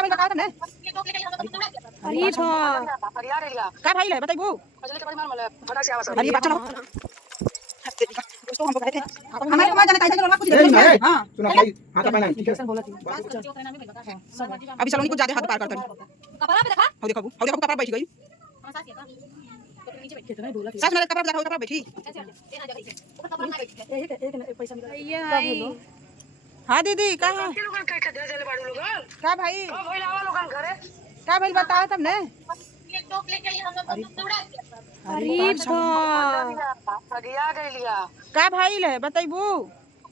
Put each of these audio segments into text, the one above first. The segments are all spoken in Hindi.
का भाई बताओ तुमने अरे का भाई ले बताइबो अरे बात चलो दोस्तों हम गए थे हमारे पास जाने काहे लोग कुछ दे हां सुना भाई हाथ पे नहीं कैसे बोला थी अभी सलोनी कुछ ज्यादा हाथ पार करता है कपड़ा पे देखा हो देखो कपड़ा बैठ गई हां सास ये तो नीचे बैठ के तो बोला सास मेरे कपड़ा देखो कपड़ा बैठी एक पैसा मिला ये हां दीदी कहां क्या भाई क्या भाई बताओ तुमने ये टोक लेके हम लोग तोड़ा अरे का भाई ले बताइबू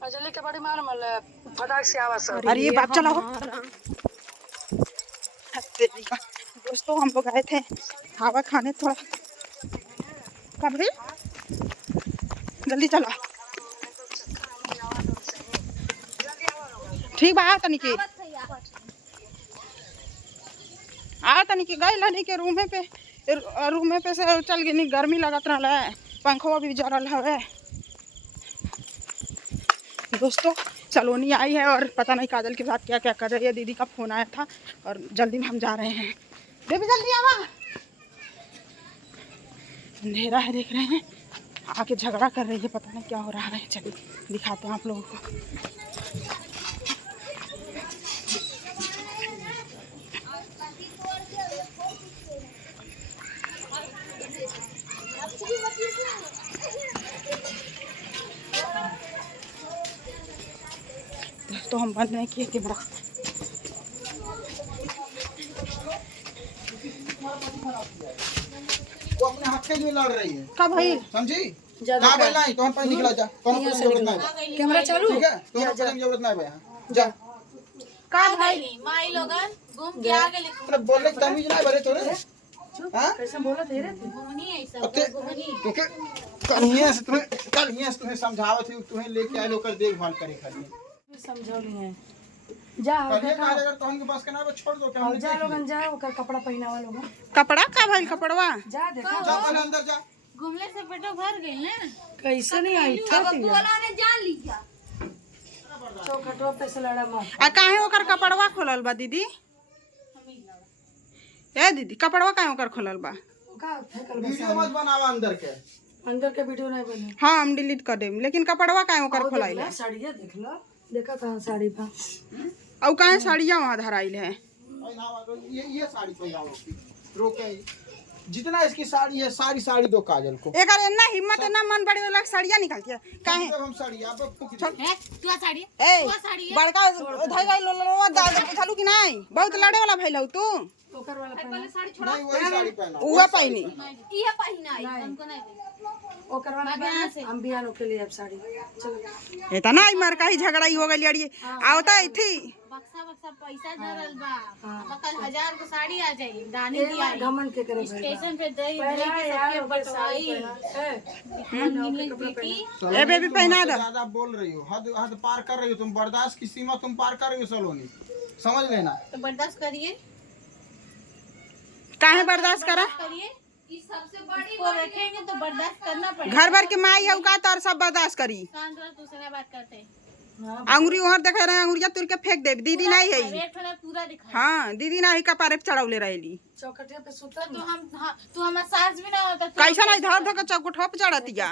अजली के बड़ी मार मल फटाक से आवाज सर अरे ये बात चलाओ दोस्तों हम लोग आए थे हवा खाने थोड़ा का भाई जल्दी चला ठीक बा तनी की आ तनी की गई लनी के रूम पे से चल गई गर्मी लगत रहल है पंखवा भी जरल हवे दोस्तों सलोनी आई है और पता नहीं काजल के साथ क्या क्या कर रही है दीदी का फोन आया था और जल्दी में हम जा रहे हैं बेबी जल्दी आवा अंधेरा है देख रहे हैं आके झगड़ा कर रही है पता नहीं क्या हो रहा है चलिए दिखाते हैं आप लोगों को तो हम बंद नहीं किए कैमरा वो अपने हाथ से जो लड़ रही है का भाई समझी का बोलना है तो हम निकला जा कौन जरूरत नहीं कैमरा चालू ठीक है तो हम जरूरत नहीं भाई जा का भाई माई लोगन घूम के आ गए अरे बोलने की तमीज नहीं बरे तोरे हां कैसे बोला धीरे घूमनी है सब घूमनी ओके कल ही तुम्हें समझावत थी तुम्हें लेके आए लोग देखभाल करे खाली समझो नहीं है जा अगर तोहन के पास के ना छोड़ दो क्या हम जा लोगन जाओ कर कपड़ा पहनावा लोगन कपड़ा का भाई कपड़वा जा देखो जा पहले अंदर जा घूमने से पेटो भर गई ना कैसे नहीं आई था बोला ने जान लिया चौखटवा पे से लड़ा मार आ काहे ओकर कपड़वा खोलल बा दीदी ए दीदी कपड़वा काहे ओकर खोलल बा का फेकल वीडियो मत बनावा अंदर के वीडियो नहीं बने हां हम डिलीट कर देम लेकिन कपड़वा काहे ओकर खोलाइल है साड़िया देख लो देखा कहां साड़ी पा औ काहे साड़िया वहां धराइल है ये साड़ी पहनाओ रोके जितना इसकी साड़ी है सारी साड़ी दो काजल को एकर इतना हिम्मत ना मन बड़ी वाला साड़िया निकाल के काहे हम साड़ी आप है तू साड़ी ए बड़का धई गई लोलवा दादा पूछलू कि नहीं बहुत लड़े वाला भइलौ तू ओकर वाला पहले साड़ी छोड़ा नहीं वही साड़ी पहना उहा पहनी ये पहना है हमको नहीं ओकर वाला हम बियानो के लिए अब साड़ी चलो इतना ही मार का ही झगड़ा ही हो गई लड़ी आवता थी बक्सा बक्सा पैसा धरल बा कल 1000 को साड़ी आ जाई दानी दिया घमंड के करे स्टेशन पे दही के सबके बटवाई ए बेबी पहना दो ज्यादा बोल रही हो हद पार कर रही हो तुम बर्दाश्त की सीमा तुम पार कर रही हो सलोनी समझ लेना तो बर्दाश्त करिए काहे बर्दाश्त करा करिए इस सबसे बड़ी को रखेंगे तो बर्दाश्त करना पड़ेगा घर भर के माई है का तो सब बर्दाश्त करी कान रहा दूसरा बात करते अंगुरी वहां देख रहे हैं अंगुरिया तुर के फेंक दे दीदी नहीं है रेट थोड़ा पूरा दिखा हां दीदी नहीं कपारे पे चढ़ावले रहेली चौकटिया पे सुता तो हम तू हमारा सास भी ना होता कैसा नहीं धर धर के चौकठवा पे चढ़तिया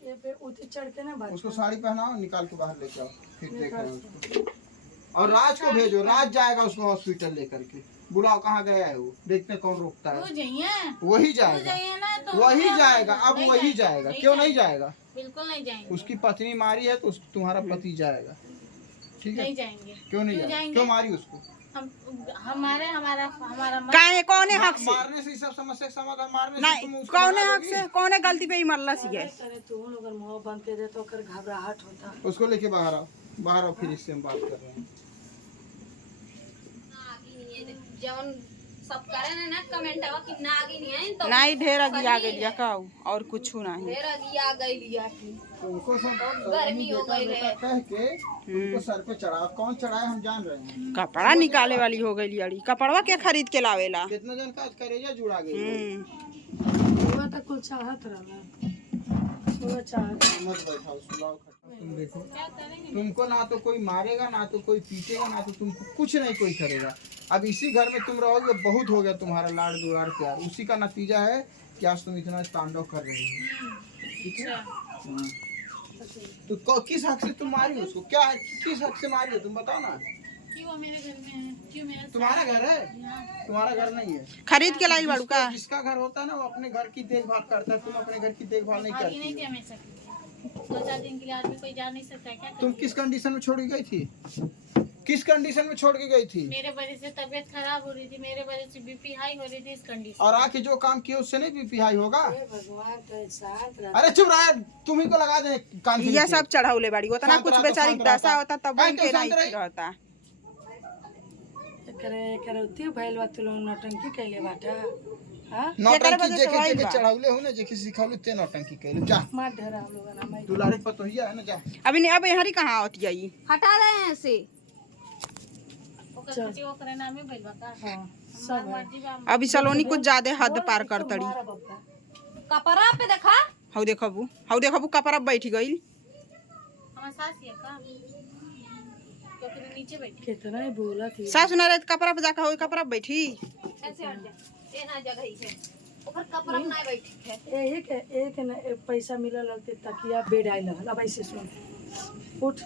ये पे उठी चढ़ के ना बात उसको साड़ी पहनाओ निकाल के बाहर लेके आओ फिर देख रहे हैं उसको और राज को भेजो राज जाएगा उसको हॉस्पिटल लेकर के बुलाओ कहाँ गया है वो देखते कौन रोकता है वही जाएगा वही जाएगा अब वही जाएगा क्यों नहीं जाएगा बिल्कुल नहीं जाएंगे उसकी पत्नी मारी है तो तुम्हारा पति जाएगा ठीक है नहीं जाएंगे क्यों नहीं जाएंगे क्यों मारी उसको हमारा काहे कौन हक से मारने से सब समस्या समाधान मारने नहीं कौन हक से कौन गलती पे ही मरला सी है तू अगर मुंह बंद कर दे तो कर घबराहट होता उसको लेके बाहर आओ फिर इससे हम बात कर रहे हैं जौन सब करे ना कमेंट आवा कि नागिन है तो नहीं ढेर अगी आ गई का और कुछ नहीं ढेर अगी आ गई लिया की उनको सब गर्मी हो गई है कह के उनको सर पे चढ़ा कौन चढ़ाए हम जान रहे हैं कपड़ा निकाले वाली हो गई लियाड़ी कपड़वा के खरीद के लावेला कितना जन का करेजा जुड़ा गई वो तो कुछ चाहत रहला वो चाहत मत बैठाओ सुलाओ खत्म तुम देखो, तुमको ना तो कोई मारेगा, ना तो कोई पीटेगा, ना तो तुमको कुछ नहीं कोई करेगा। अब इसी घर में तुम रहोगे, बहुत हो गया तुम्हारा लाड़ दुलार प्यार। उसी का नतीजा है कि आज तुम इतना तांडव कर रहे हो। ठीक है? तो किस हक से तुम मारी उसको? क्या किस हक से मारी हो तुम बताओ ना। क्यों मेरे घर में है? क्यों मेरा तुम्हारा घर है? तुम्हारा घर नहीं है। खरीद के लाई बाड़ू का? जिसका घर होता है ना वो अपने घर की देखभाल करता है। तुम अपने घर की देखभाल नहीं भागी नहीं करती थी हमेशा के लिए। 2-4 दिन के लिए आदमी कोई जा नहीं सकता है क्या? तुम किस कंडीशन में छोड़ के गई थी? किस कंडीशन में छोड़ के गई थी? मेरे वजह से तबीयत खराब हो रही थी, मेरे वजह से बीपी हाई हो रही थी, इस कंडीशन। और आके जो काम किए उससे नहीं बीपी हाई होगा? अरे चुप रहा, तुम ही को लगा दे कान ये सब चढ़ाउले बाड़ी होता ना, शांत कुछ रहा, बेचारी शांत रहा। दशा होता तब हाँ, उनके शांत नहीं रही। रहता। करौती भइल बा तू लोग नौटंकी कैले बाटा। हां केकरे नौटंकी वजह से जेके भइल जेके बा? चढ़ाउले हो ना, जेके सिखाउले ते नौटंकी कैले। जा मार ढरा हम लोग ना मैं दुलारे पतोहिया है ना, जा। अभी नहीं, अब यहाँ कहाँ होती है? हटा रहे हैं ऐसे। ओकर छुट्टी ओकर नाम में भइल बा का? हां सब मर्जी बा। अभी सलोनी कुछ ज्यादा हद पार कर तड़ी। कपड़ा पे देखा हाउ देखबू कपड़ा बैठ गई। हमार सास ये का क्योंकि नीचे बैठी कितना ही बोला थी। सास न रहे कपड़ा पे जाकर हो कपड़ा पे बैठी। ऐसे हट जा, ये ना जगह ही है ओकर कपड़ा में नहीं बैठी है। एक न पैसा मिला लगते तकिया बेड आइल अब ऐसे सुन उठ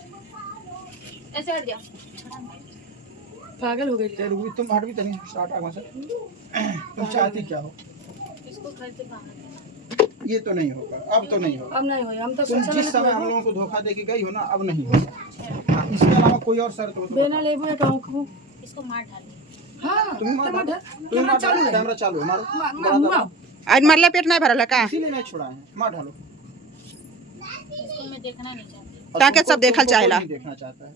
ऐसे हट जा। पागल हो गई। चल तुम हट भी तनी स्टार्ट आगवा से। तुम चाहती क्या हो? इसको घर से बाहर ये तो नहीं होगा, अब तो नहीं होगा। अब नहीं हो, हम तो तुम जिस समय हम लोगों को धोखा दे के गई हो ना, अब नहीं होगा। हाँ, इसके अलावा कोई और शर्त हो तो बेना लेबो है कहूं को। इसको मार डाली। हां तुम कैमरा चालू है, कैमरा चालू है। मारो आज मरला पेट नहीं भरल का? इसीलिए नहीं छोड़ा है। मार डालो। इसको मैं देखना नहीं चाहती। और ताकि तुमको- सब देखल तुमको चाहेला। कोई नहीं देखना चाहता है।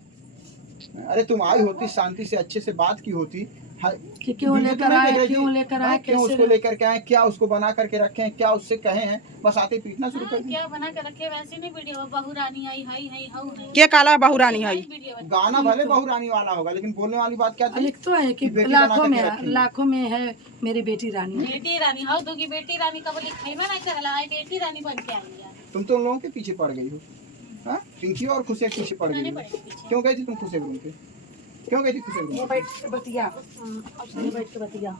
अरे तुम आई होती शांति से, अच्छे से बात की होती। कि क्यों लेकर आए, क्यों लेकर आए, क्यों उसको लेकर के आए, क्या उसको बना करके रखे हैं, क्या उससे कहे हैं, बस आते पीटना शुरू कर दिया। क्या बना के रखे वैसे नहीं वीडियो बहू रानी आई हाई हाई हाउ के काला बहुरानी है? वीडियो गाना भले बहुरानी वाला होगा, लेकिन बोलने वाली बात क्या थी? लिख तो है कि बेटी बना लाखों करके में रखी है। लाखों में है मेरी बेटी रानी। बेटी रानी हाउ दोगी बेटी रानी कब लिखी में नहीं करला है बेटी रानी बन के आई है। तुम तो उन लोगों के पीछे पड़ गई हो। हाँ, पिंकी और खुशी के पीछे पड़ गई हो। क्यों गई थी तुम खुशी रूम के? क्यों गई थी खुशी रूम? ये बैठ के बतिया, ये बैठ के बतिया।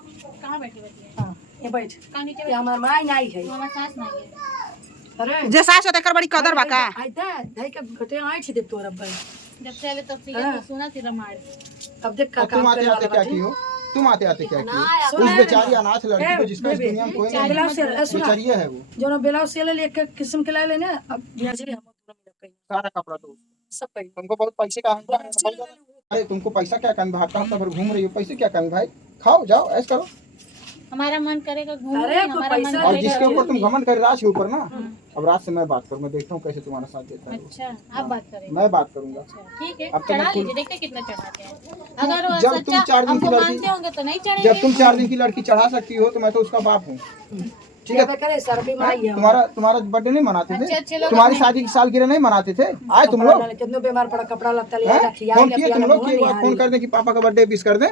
कहां बैठी बैठी हां ये बैठ। कहां नीचे ये हमार माई नहीं है। हमारा सास नहीं है। अरे जे सास होते कर बड़ी कदर बा का? आई दा दाई का घटे आई छी देख तोरा भाई। जब से आले तब से ये सुना थी रमाड़। अब देख का और तुम काम आते करे आते वाला क्या बाटी। की हो? तुम आते आते क्या की हो? उस बेचारी अनाथ लड़की को जिसका इस दुनिया में कोई नहीं बेलाव से सुना बेचारिया है वो। जो बेलाव से ले एक किस्म के लाए लेना। अब यहाँ से हम सारा कपड़ा तो सब पे तुमको बहुत पैसे का है। अरे तुमको पैसा क्या कमी? हफ्ता हफ्ता भर घूम रही हो, पैसे क्या कमी भाई? खाओ जाओ ऐश करो। हमारा मन करेगा घूमने, अरे कोई हमारा मन पैसा और करेगा। जिसके ऊपर तुम घमंड कर राज के ऊपर ना, अब राज से मैं बात करूँ, मैं देखता हूँ कैसे तुम्हारा साथ देता है वो। अच्छा आप बात करेंगे। मैं बात करूंगा। ठीक है अब तो चढ़ा मैं लीजिए, देखते कितना चढ़ाते हैं। अगर वो जब तुम सच्चा 4 दिन की हमको लड़की मानते होंगे तो नहीं जब चढ़ेंगे। तुम 4 दिन की लड़की चढ़ा सकती हो तो मैं तो उसका बाप हूँ। ठीक है? करे सर भी माई है। तुम्हारा बर्थडे नहीं मनाते अच्छे थे? लोग तुम्हारी शादी की सालगिरह नहीं मनाते थे? आए तुम लोग? कितनों बीमार पड़ा कपड़ा लत्ता ले हैं? खिया फोन किए तुम लोग? कि फोन कर दें कि पापा का बर्थडे विश कर दें?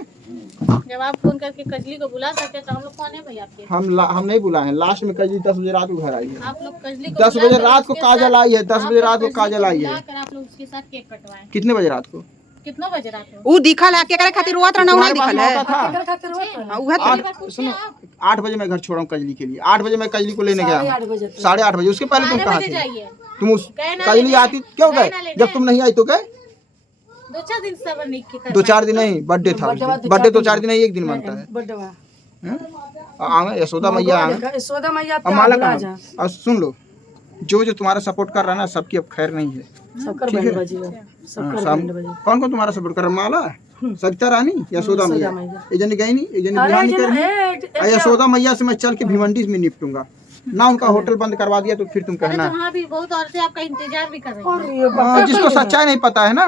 जब आप फोन करके कजली को बुला सकते हैं तो हम लोग कौन है भाई आपके? हम नहीं बुलाए हैं। लास्ट में कल 10 बजे रात को घर आई है। आप लोग कजली को 10 बजे रात को काजल आई है। 10 बजे रात को काजल आई है। बुलाकर आप लोग उसके साथ केक कटवाएं। कितने बजे रात को? कितना बजे रात को? ऊ दिखल है के करे खातिर रोत रहना नहीं दिखल है। था हाँ, उहे तो। 8 सुनो 8 बजे मैं घर छोड़ा हूँ कजली के लिए। 8 बजे मैं कजली को लेने गया हूँ। 8 बजे 8:30 बजे। उसके पहले तुम 12 कहाँ बजे थे? जाइए। तुम उस गए ना कजली लेने? आती क्यों गए गए? ना लेने? जब तुम नहीं आई तो गए? 2-4 दिन सबर नहीं किया। 2-4 दिन नहीं, बर्थडे था उस दिन। बर्थडे तो 4 दिन नहीं, 1 दिन बनता है। बड्डवा आवे यशोदा मैया आवे। यशोदा मैया अब माला कहाँ? और सुन लो, जो तुम्हारा सपोर्ट कर रहा है ना, सबकी अब खैर नहीं है। सबकर ठीक है? बैंड बजी सबकर हाँ, बैंड बजी। कौन कौन तुम्हारा सपोर्ट कर रहा है? माला, सविता रानी, यशोदा मैया। ये जन गई नहीं, ये जन अरे बिरयानी करनी। यशोदा मैया से मैं चल के भिवंडी में निपटूंगा ना। उनका होटल बंद करवा दिया तो फिर तुम कहना। वहाँ भी बहुत औरतें आपका इंतजार भी कर रही हैं। हाँ, जिसको सच्चाई नहीं पता है ना,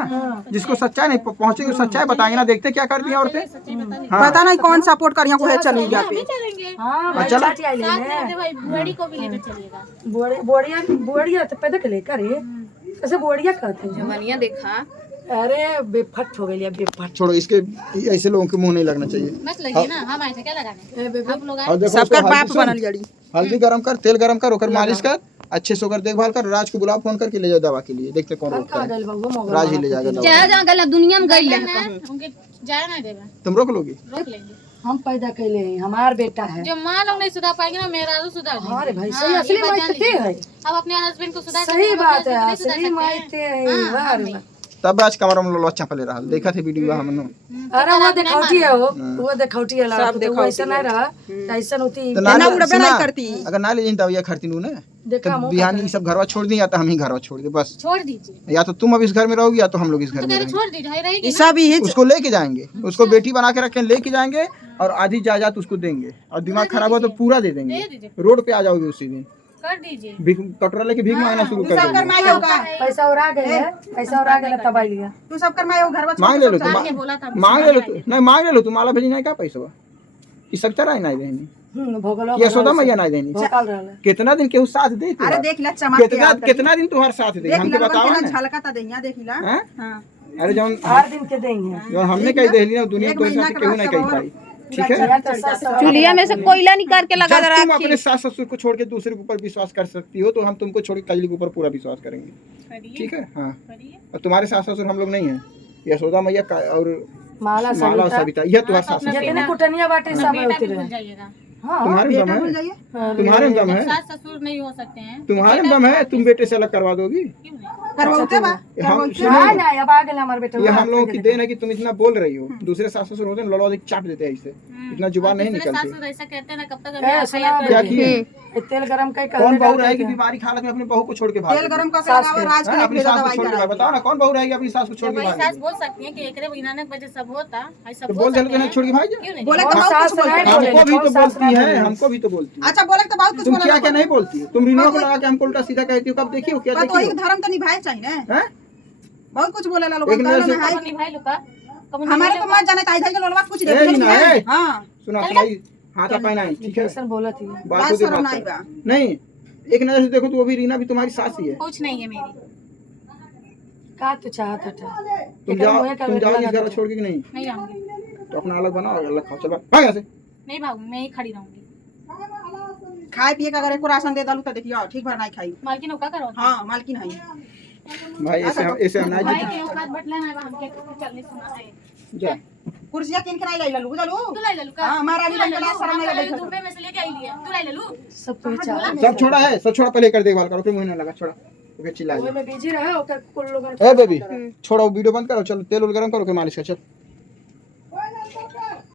जिसको सच्चाई नहीं पहुंचेगी सच्चाई बताएंगे ना। देखते क्या करती हैं औरतें। हाँ। पता नहीं कौन सपोर्ट करिया को है चली जा पे। चलेंगे हां भाई चलो। चाची आई साथ लेने में भाई बुआड़ी को भी लेकर चलिएगा। बोड़िया तो पैदा के लेकर कैसे बोड़िया कहते हैं? जवानिया देखा अरे बेफट हो गई बेफट। छोड़ो, इसके ऐसे लोगों के मुंह नहीं लगना चाहिए। मत लगिए ना, हम आए थे क्या लगाने? आप लोग आए। और देखो सबकर उसको बाप हल्दी सुन, बनल जड़ी। हल्दी गरम कर, तेल गरम कर, ओकर मालिश कर अच्छे से होकर देखभाल कर। राज को बुलाओ, फोन करके ले जाओ दवा के लिए, देखते कौन रोकता है। राज ही ले जाएगा दवा। जहाँ गला दुनिया में गई है उनके जाए ना देवे, तुम रोक लोगी? रोक लेंगे। हम पैदा कैले हैं, हमार बेटा है। जो माँ लोग नहीं सुधार पाएंगे ना, मेरा तो सुधार देंगे। अरे भाई हाँ, सही, ये असली बात माई जान ते लीजिए। है। अब अपने हस्बैंड को सुधार सही बात है, नहीं सुधार असली सकते माई हैं। ते है। वाह रे वाह। तब आज कमरा में लोला चपले रहा, देखा थे वीडियो हमने। अरे वो देखौटी है, वो देखौटी है लड़का, तो वैसा नहीं रहा, ऐसा होती तो ना उड़बे नहीं करती। अगर ना ले जाइन दवाइयां खरती नू ना, देखा तो बिहानी ये सब घरवा छोड़ दी, या तो हम ही घरवा छोड़ दे बस। छोड़ दीजिए, या तो तुम अब इस घर में रहोगी या तो हम लोग इस घर में रहेंगे। छोड़ दीजिए, रहेगी ना। सब ही उसको लेके जाएंगे, उसको बेटी बना के रखें, लेके जाएंगे और आधी जायदाद उसको देंगे, और दिमाग खराब हो तो पूरा दे देंगे। दीजिए। रोड पे आ जाओगे उसी दिन, कर दीजिए। भीख कटोरा लेके भीख मांगना शुरू कर देंगे। पैसा उड़ा गए, पैसा उड़ा गए तब आई लिया। तू सब कर मैं घर मांग ले लो, तुम बोला था मांग ले लो, नहीं मांग ले लो, तुम माला भेजी नहीं का पैसा ये सब तरह नहीं देनी, भोगलो यशोदा मैया नहीं देनी। भोकाल रहला। कितना दिन केहू साथ दे तुहार? अरे देख ले चमक के कितना दिन तुम्हारे साथ दे हमके बताओ ना। झलकता देहिया देखिला। हैं? हां अरे जौन हर दिन के देंगे। जो हमने कही देली ना, दुनिया के साथ केहू नहीं कही पाई। ठीक है, चूल्हा में से कोयला निकाल के लगा जब तुम रखी। अपने सास ससुर को छोड़ के दूसरे के ऊपर विश्वास कर सकती हो, तो हम तुमको छोड़ के कजली के ऊपर पूरा विश्वास करेंगे। ठीक है, हाँ। और तुम्हारे सास ससुर हम लोग नहीं है, यशोदा मैया और माला माला सविता, यह तुम्हारे सास ससुर। जितने कुटनिया बाटे सब में होती रहे। जाइएगा। हाँ तुम्हारे में दम है, तुम्हारे में दम है, सास ससुर नहीं हो सकते हैं। तुम्हारे में दम है। तुम बेटे से अलग करवा दोगी? क्यों नहीं? करवाते बा हम नहीं सुनो, नहीं, अब आ गए हमारे बेटे। ये हम लोगों की देन है कि तुम इतना बोल रही हो। दूसरे सास ससुर होते हैं लड़वा देख चाट देते हैं, ऐसे इतना जुबान नहीं दूसरे सास निकलती। ससुर ऐसा कहते हैं ना, कब तक ए, सुना क्या किए? तेल गरम कई कौन बहू रहेगी बीमारी हालत में अपने बहू को छोड़ के भाग? तेल गरम का से लगावा राज के अपनी लिए सास को दवाई छोड़ के करा। भाग। बताओ ना, कौन बहू रहेगी अपनी सास को छोड़ के वही भाग? सास बोल सकती है कि एकरे बिना ने वजह सब होता ऐसा तो बोल बोल सकते देना हैं। छोड़ के भाग जा। क्यों नहीं? बोले तो और बहुत सास कुछ बोलते नहीं हैं। बोले। हमको भी तो कौन सास बोलती है, नहीं हमको भी तो बोलती है। अच्छा बोले तो बहुत कुछ तुम बोले। क्या क्या नहीं बोलती हो? तुम रीनो को लगा के हमको उल्टा सीधा कहती हो, कब देखी हो? क्या पर तो देखी एक हो? धर्म तो निभाए चाहिए ना। हैं? बहुत कुछ बोले ला लोग एक नजर से- कब निभाई लो का? कब निभाई हमारे लो को का? मत जाने ताई के लोलवा कुछ दे ए, ना, ए। हां सुना तुम्हारी हाथ अपना ही, ठीक है? कैसे बोला थी। बात बात को शर्म बात नहीं कर। बा। नहीं, एक नजर से देखो तो वो भी रीना भी तुम्हारी सास ही है। कुछ नहीं है मेरी, का तू चाहत था। तुम जाओ इस घर छोड़ के कि नहीं? नहीं रहूंगी, तो अपना अलग बनाओ, अलग खाओ, चल भाग यहाँ से। नहीं भागूंगी, मैं ही खड़ी रहूंगी। खाए पिए का अगर एको राशन दे दालू तो देखियो ठीक भर नहीं खाई। मालकिन का करो। हां मालकिन है। भाई ऐसे हम ना भाई जीते। के औकात बटला ना हमके चलने सुना है। जा कुर्सियां किन के नहीं ललू बुझलू। तू लाई ले लू का? हां महारानी बन के ला शर्म नहीं बैठो। दुबे में से लेके आई लिया, तू लाई ले लू। सब तो चाह। सब छोड़ा है, सब छोड़ा, पहले कर देखभाल करो, फिर मुझे ना लगा छोड़ा। ओके चिल्ला ओए में बिजी रहे ओकर कुल लोगन। ए बेबी छोड़ो, वीडियो बंद करो, चलो तेल उल गरम करो, के मालिश कर चल।